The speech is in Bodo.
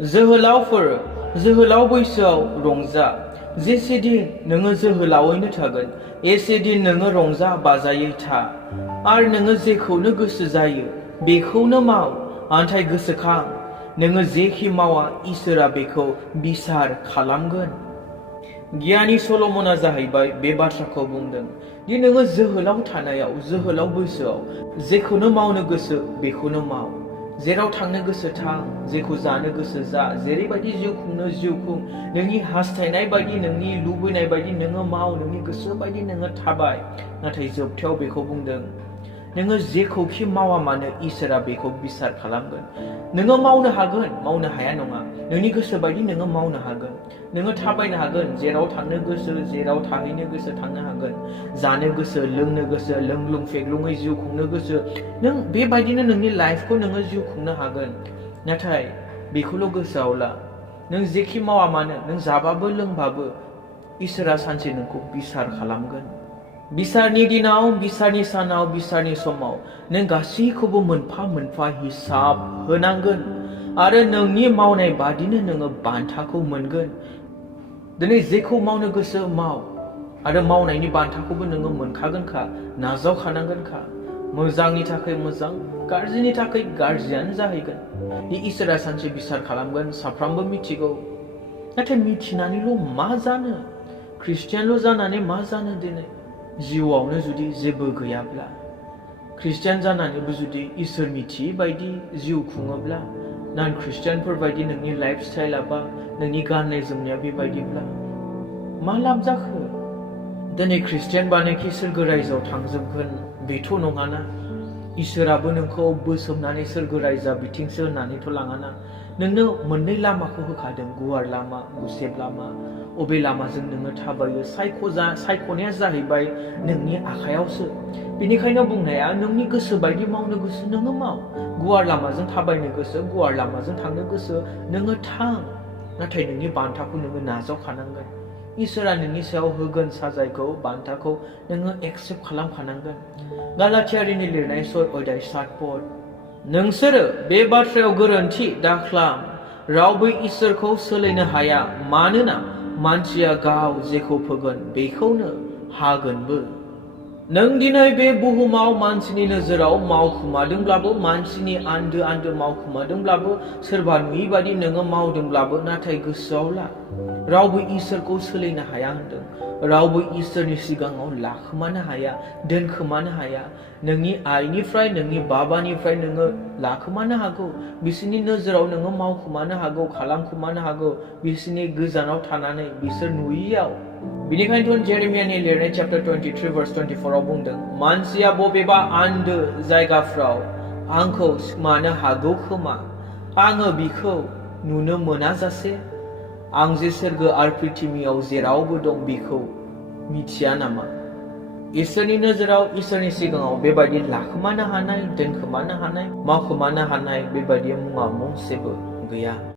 जोहोलावफोर जोहोलाव बैसोआव रंजा जेसेदिन नोङो जोहोलावैनो थागोन एसेदिन नोङो रंजा बाजायै था आरो नोङो जेखौनो गोसो जायो बेखौनो माव नाथाय गोसोखां नोङो जेखि मावा इसोरा बेखौ बिसार खालामगोन। गियानि सल'मना जाहैबाय बे बाथ्राखौ बुंदों दि नोङो जोहोलाव थानायाव जोहोलाव बैसोआव जेखौनो मावनो गोसो बेखौनो माव, जेराव थांनो गोसो थां, जेखौ जानो गोसो जा, जेरैबायदि जिउ खुंनो जिउ खुं, नोंनि हास्थायनाय बायदि नोंनि लुबैनाय बायदि नोङो माव, नोंनि गोसो बायदि नोङो थाबाय। नाथाय जोबथायाव बेखौ बुंदों नोङो जेखौखि मावा मानो इसोरा बेखौ बिसार खालामगोन। नोङो मावनो हागोन, मावनो हाया नङा, नोंनि गोसो बायदि नोङो मावनो हागोन, नोङो थाबायनो हागोन, जेराव थांनो गोसो जेराव थाहैनो गोसो थांनो हागोन, जानो गोसो लोंनो गोसो लोंलुं फेग्लुङै जिउ खुंनो गोसो नों बेबायदिनो नोंनि लाइफखौ नोङो जिउ खुंनो हागोन। नाथाय बेखौल' गोसोआव ला, नों जेखि मावा मानो नों जाबाबो लोंबाबो इसोरा सानसे नोंखौ बिसार खालामगोन। बिसारनि दिनाव, बिसारनि सानाव, बिसारनि समाव नों गासैखौबो मोनफा मोनफा हिसाब होनांगोन आरो नोंनि मावनाय बादिनो नोङो बान्थाखौ मोनगोन। दिनै जेखौ मावनो गोसो माव आरो मावनायनि बान्थाखौबो नोङो मोनखागोनखा, नाजावखानांगोनखा। मोजांनि थाखाय मोजां, गाज्रिनि थाखाय गाज्रियानो जाहैगोन। बे इसोरा सानसे बिसार खालामगोन साफ्रोमबो मिथिगौ। नाथाय मिथिनानैल' मा जानो, ख्रिस्टियानल' जानानै मा जानो दिनै जिउआवनो जुदि जेबो गैयाब्ला, ख्रिस्टियान जानानैबो जुदि इसोर मिथियै बायदि जिउ खुङोब्ला, नन ख्रिस्टियानफोर बायदि नोंनि लाइफ स्टाइला बा नोंनि गाननाय जोमनाया बेबायदिब्ला मा लाब जाखो? दिनै ख्रिस्टियान बानायखि सोरगो रायजोआव थांजोबगोन बेथ' नङाना। इसोराबो नोंखौ बोसोमनानै सोरगो रायजोआ बिथिंसो होननानैथ' लाङाना। नोंनो मोननै लामाखौ होखादों, गुवार लामा, गुसेब लामा। अबे लामाजों नोङो थाबायो सायख'नाया जाहैबाय नोंनि आखायावसो। बेनिखायनो बुंनाया नोंनि गोसो बायदि मावनो गोसो नोङो माव, गुवार लामाजों थाबायनो गोसो गुवार लामाजों थांनो गोसो नोङो थां, नाथाय नोंनि बान्थाखौ नोङो नाजावखानांगोन। इसोरा नोंनि सायाव होगोन साजायखौ, बान्थाखौ नोङो एक्सेप्ट खालामखानांगोन। गालाथियारिनि लिरनाय 6:7 नोंसोरो बे बाथ्रायाव गोरोन्थि दाखालाम, रावबो इसोरखौ सोलायनो हाया, मानोना मानसिया गाव जेखौ फोगोन बेखौनो हागोनबो। नों दिनै बे बुहुमाव मानसिनि नोजोराव मावखुमादोंब्लाबो, मानसिनि आन्दो मावखुमादोंब्लाबो, सोरबा नुयि बादि नोङो मावदोंब्लाबो, नाथाय गोसोआव ला, रावबो इसोरखौ सोलायनो हाया होनदों। रावबो इसोरनि सिगाङाव लाखोमानो हाया, दोनखोमानो हाया। नोंनि आइनिफ्राय नोंनि बाबानिफ्राय नोङो लाखोमानो हागौ, बिसोरनि नोजोराव नोङो मावखुमानो हागौ, खालामखुमानो हागौ, बिसोरनि गोजानाव थानानै बिसोर नुयियाव। बेनिखायनोथ' जेरेमियानि लिरनाय चैप्टार 23:24 बुंदों, मानसिया बबेबा आन्दो जायगाफ्राव आंखौ सिखमानो हागौ खोमा, आङो बिखौ नुनो मोनाजासे, आं जे सोरगो आरो पृथिबियाव जेरावबो दं बेखौ मिथिया नामा? इसोरनि नोजोराव, इसोरनि सिगाङाव बेबायदि लाखोमानो हानाय, दोनखोमानो हानाय, मावखोमानो हानाय बेबायदि मुवा मोनसेबो गैया।